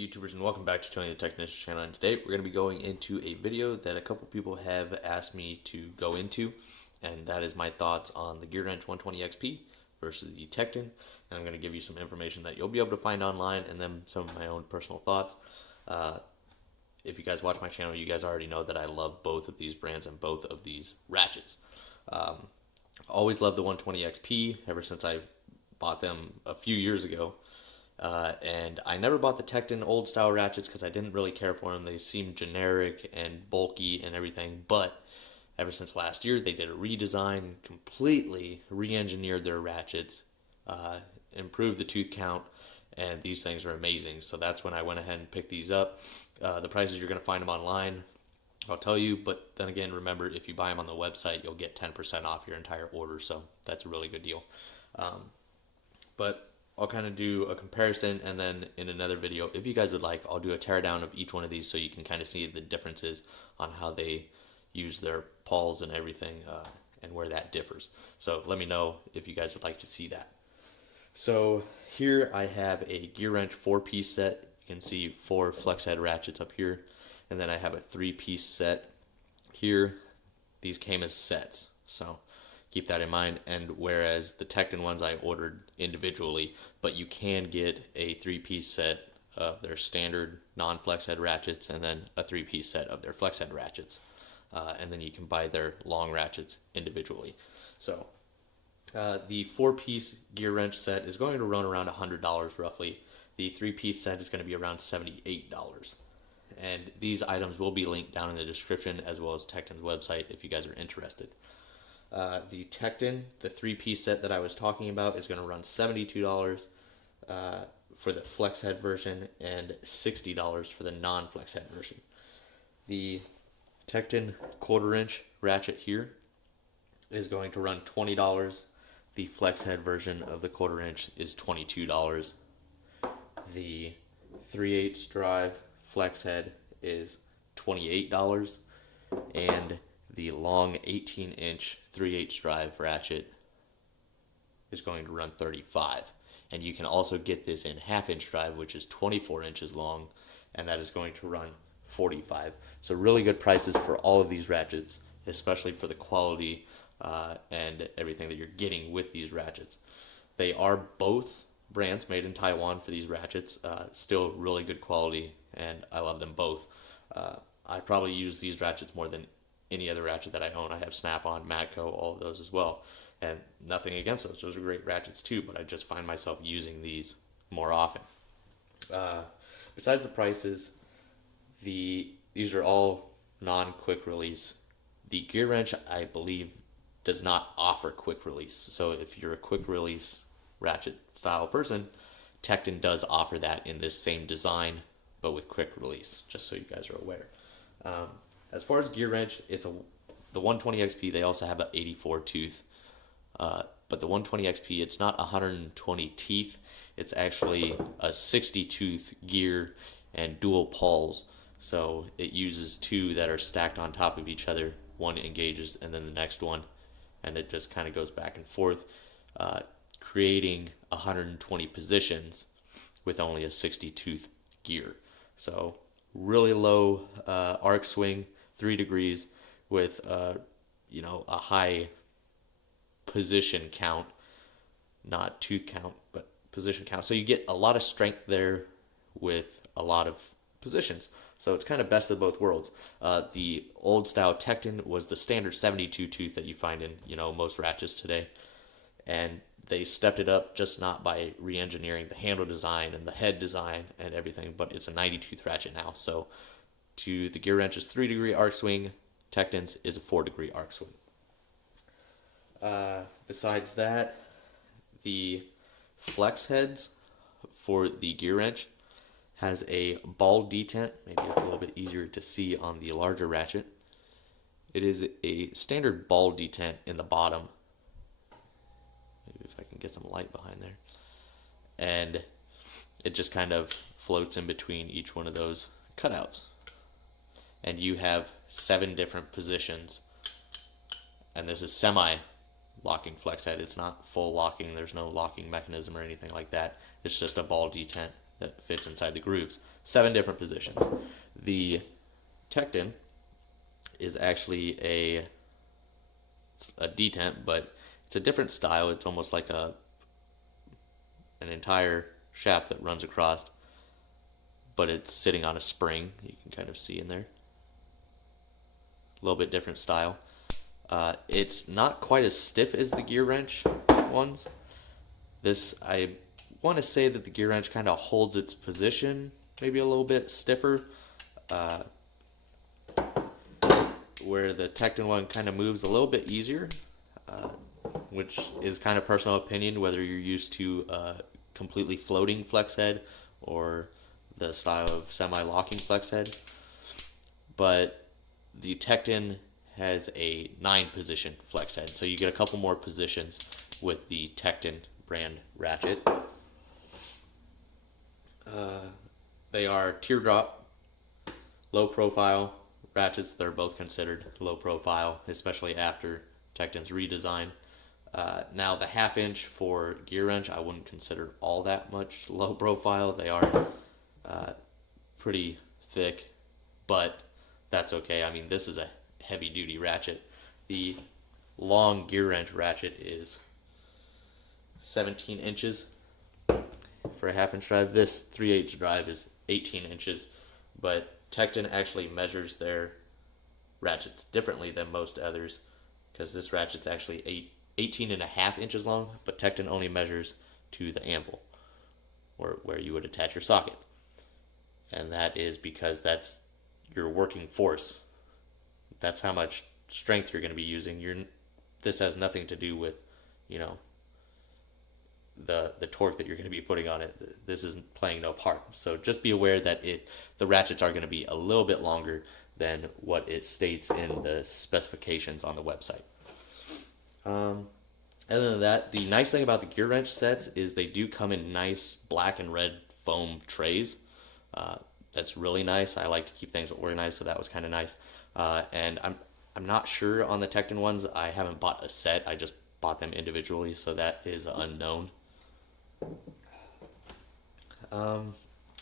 YouTubers, and welcome back to Tony the Technician channel. And today we're going to be going into a video that a couple people have asked me to go into, and that is my thoughts on the Gearwrench 120xp versus the Tekton. And I'm going to give you some information that you'll be able to find online, and then some of my own personal thoughts. If you guys watch my channel, you guys already know that I love both of these brands and both of these ratchets. Always loved the 120xp ever since I bought them a few years ago. And I never bought the Tekton old style ratchets because I didn't really care for them. They seemed generic and bulky and everything. But ever since last year, they did a redesign, completely re-engineered their ratchets, improved the tooth count, and these things are amazing. So that's when I went ahead and picked these up. The prices, you're going to find them online, I'll tell you. But then again, remember, if you buy them on the website, you'll get 10% off your entire order. So that's a really good deal. But I'll kind of do a comparison, and then in another video, if you guys would like, I'll do a teardown of each one of these so you can kind of see the differences on how they use their pawls and everything, and where that differs. So let me know if you guys would like to see that. So here I have a Gearwrench 4-piece set. You can see 4 flex head ratchets up here, and then I have a 3-piece set here. These came as sets, so keep that in mind. And whereas the Tekton ones I ordered individually, but you can get a 3-piece set of their standard non-flex head ratchets, and then a 3-piece set of their flex head ratchets, and then you can buy their long ratchets individually. So the 4-piece Gearwrench set is going to run around $100 roughly. The 3-piece set is going to be around $78. And these items will be linked down in the description, as well as Tekton's website if you guys are interested. The Tekton, the 3-piece set that I was talking about, is going to run $72 for the flex head version and $60 for the non-flex head version. The Tekton 1/4-inch ratchet here is going to run $20. The flex head version of the 1/4-inch is $22. The 3/8 drive flex head is $28, and the long 18-inch 3/8 drive ratchet is going to run $35. And you can also get this in 1/2-inch drive, which is 24 inches long, and that is going to run $45. So really good prices for all of these ratchets, especially for the quality and everything that you're getting with these ratchets. They are both brands made in Taiwan for these ratchets. Still really good quality, and I love them both. I probably use these ratchets more than any other ratchet that I own. I have Snap-on, Matco, all of those as well. And nothing against those. Those are great ratchets too, but I just find myself using these more often. Besides the prices, these are all non-quick release. The Gearwrench, I believe, does not offer quick release. So if you're a quick release ratchet style person, Tekton does offer that in this same design, but with quick release, just so you guys are aware. As far as Gearwrench, the 120xp, they also have an 84 tooth, but the 120xp, it's not 120 teeth, it's actually a 60 tooth gear and dual pawls. So it uses 2 that are stacked on top of each other. One engages and then the next one, and it just kind of goes back and forth, creating 120 positions with only a 60 tooth gear. So really low arc swing, 3 degrees, with a high position count, not tooth count, but position count. So you get a lot of strength there with a lot of positions. So it's kind of best of both worlds. The old style Tekton was the standard 72 tooth that you find in most ratchets today, and they stepped it up, just not by re-engineering the handle design and the head design and everything, but it's a 90 tooth ratchet now. So to the Gearwrench's 3-degree arc swing, Tekton's is a 4-degree arc swing. Besides that, the flex heads for the Gearwrench has a ball detent. Maybe it's a little bit easier to see on the larger ratchet. It is a standard ball detent in the bottom. Maybe if I can get some light behind there. And it just kind of floats in between each one of those cutouts. And you have 7 different positions. And this is semi-locking flex head. It's not full locking. There's no locking mechanism or anything like that. It's just a ball detent that fits inside the grooves. 7 different positions. The Tekton is actually it's a detent, but it's a different style. It's almost like an entire shaft that runs across, but it's sitting on a spring. You can kind of see in there. A little bit different style. It's not quite as stiff as the Gearwrench ones. This, I want to say that the Gearwrench kind of holds its position maybe a little bit stiffer, where the Tekton one kind of moves a little bit easier, which is kind of personal opinion, whether you're used to completely floating flex head or the style of semi-locking flex head. But the Tekton has a 9-position flex head, so you get a couple more positions with the Tekton brand ratchet. They are teardrop, low profile ratchets. They're both considered low profile, especially after Tekton's redesign. Now the 1/2 inch for Gearwrench, I wouldn't consider all that much low profile. They are pretty thick, but that's okay. I mean, this is a heavy duty ratchet. The long Gearwrench ratchet is 17 inches for a 1/2 inch drive. This 3/8 drive is 18 inches, but Tekton actually measures their ratchets differently than most others, because this ratchet's actually 18.5 inches long, but Tekton only measures to the anvil, or where you would attach your socket. And that is because that's your working force. That's how much strength you're going to be using. This has nothing to do with, the torque that you're going to be putting on it. This isn't playing no part. So just be aware that the ratchets are going to be a little bit longer than what it states in the specifications on the website. Other than that, the nice thing about the Gearwrench sets is they do come in nice black and red foam trays. That's really nice. I like to keep things organized, so that was kind of nice. And I'm not sure on the Tekton ones. I haven't bought a set. I just bought them individually, so that is unknown. Other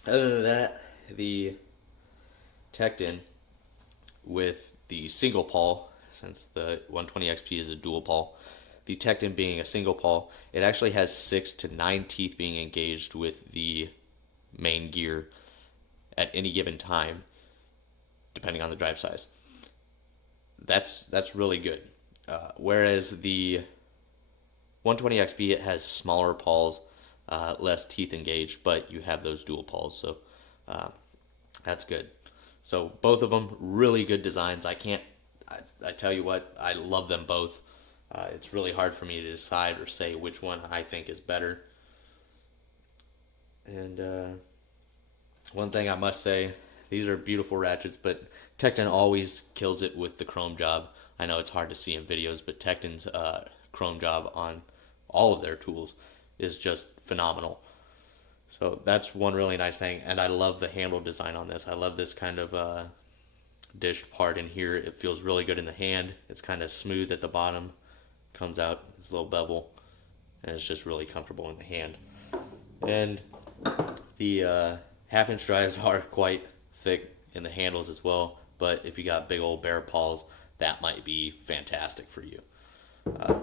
than that, the Tekton with the single pawl, since the 120xp is a dual pawl, the Tekton being a single pawl, it actually has 6 to 9 teeth being engaged with the main gear at any given time, depending on the drive size. That's really good. Whereas the 120xp, it has smaller pawls, less teeth engaged, but you have those dual pawls, so that's good. So both of them really good designs. I tell you what, I love them both. It's really hard for me to decide or say which one I think is better. And one thing I must say, these are beautiful ratchets, but Tekton always kills it with the chrome job. I know it's hard to see in videos, but Tekton's chrome job on all of their tools is just phenomenal. So that's one really nice thing, and I love the handle design on this. I love this kind of dished part in here. It feels really good in the hand. It's kind of smooth at the bottom, comes out this little bevel, and it's just really comfortable in the hand. And the 1/2 inch drives are quite thick in the handles as well, but if you got big old bear paws, that might be fantastic for you.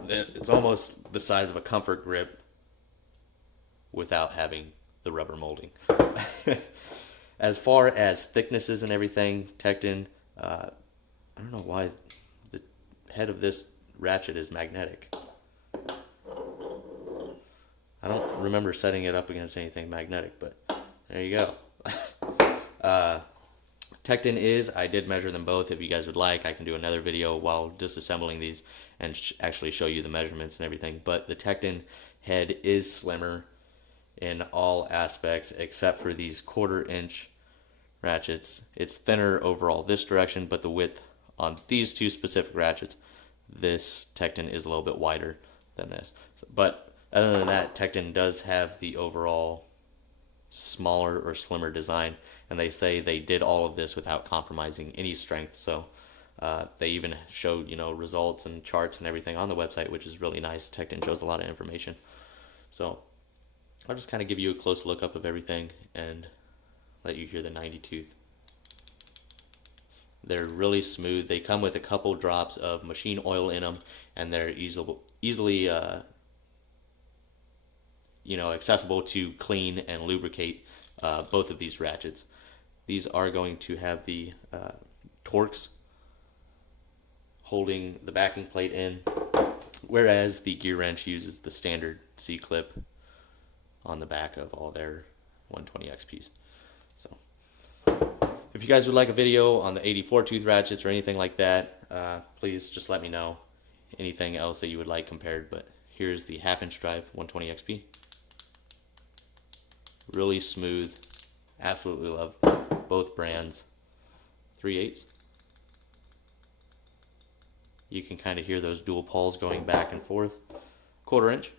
It's almost the size of a comfort grip without having the rubber molding. As far as thicknesses and everything, Tekton, I don't know why the head of this ratchet is magnetic. I don't remember setting it up against anything magnetic, but there you go. Tekton I did measure them both. If you guys would like, I can do another video while disassembling these and actually show you the measurements and everything. But the Tekton head is slimmer in all aspects except for these 1/4 inch ratchets. It's thinner overall this direction, but the width on these two specific ratchets, this Tekton is a little bit wider than this. But other than that, Tekton does have the overall smaller or slimmer design, and they say they did all of this without compromising any strength. So they even show results and charts and everything on the website, which is really nice. Tekton shows a lot of information. So I'll just kind of give you a close look up of everything and let you hear the 90 tooth. They're really smooth. They come with a couple drops of machine oil in them, and they're easily accessible to clean and lubricate both of these ratchets. These are going to have the Torx holding the backing plate in, whereas the Gearwrench uses the standard C-clip on the back of all their 120xps. So if you guys would like a video on the 84 tooth ratchets or anything like that, please just let me know. Anything else that you would like compared, but here's the 1/2-inch drive 120xp. Really smooth. Absolutely love both brands. 3/8. You can kind of hear those dual pulls going back and forth. 1/4 inch.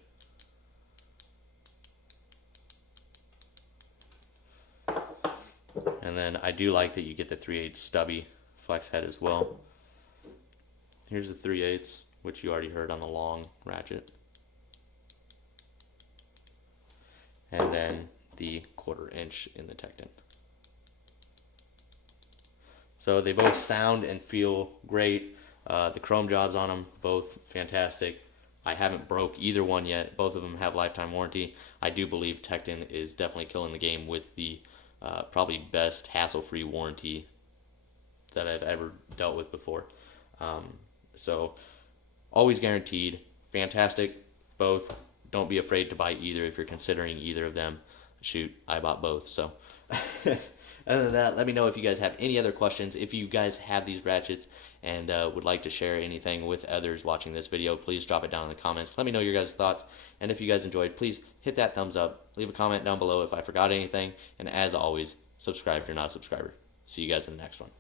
And then I do like that you get the 3/8 stubby flex head as well. Here's the 3/8, which you already heard on the long ratchet. And then the 1/4 inch in the Tekton. So they both sound and feel great. The chrome jobs on them, both fantastic. I haven't broke either one yet. Both of them have lifetime warranty. I do believe Tekton is definitely killing the game with the probably best hassle-free warranty that I've ever dealt with before. So always guaranteed. Fantastic. Both. Don't be afraid to buy either if you're considering either of them. Shoot, I bought both. So other than that, let me know if you guys have any other questions. If you guys have these ratchets and would like to share anything with others watching this video, please drop it down in the comments. Let me know your guys' thoughts. And if you guys enjoyed, please hit that thumbs up. Leave a comment down below if I forgot anything. And as always, subscribe if you're not a subscriber. See you guys in the next one.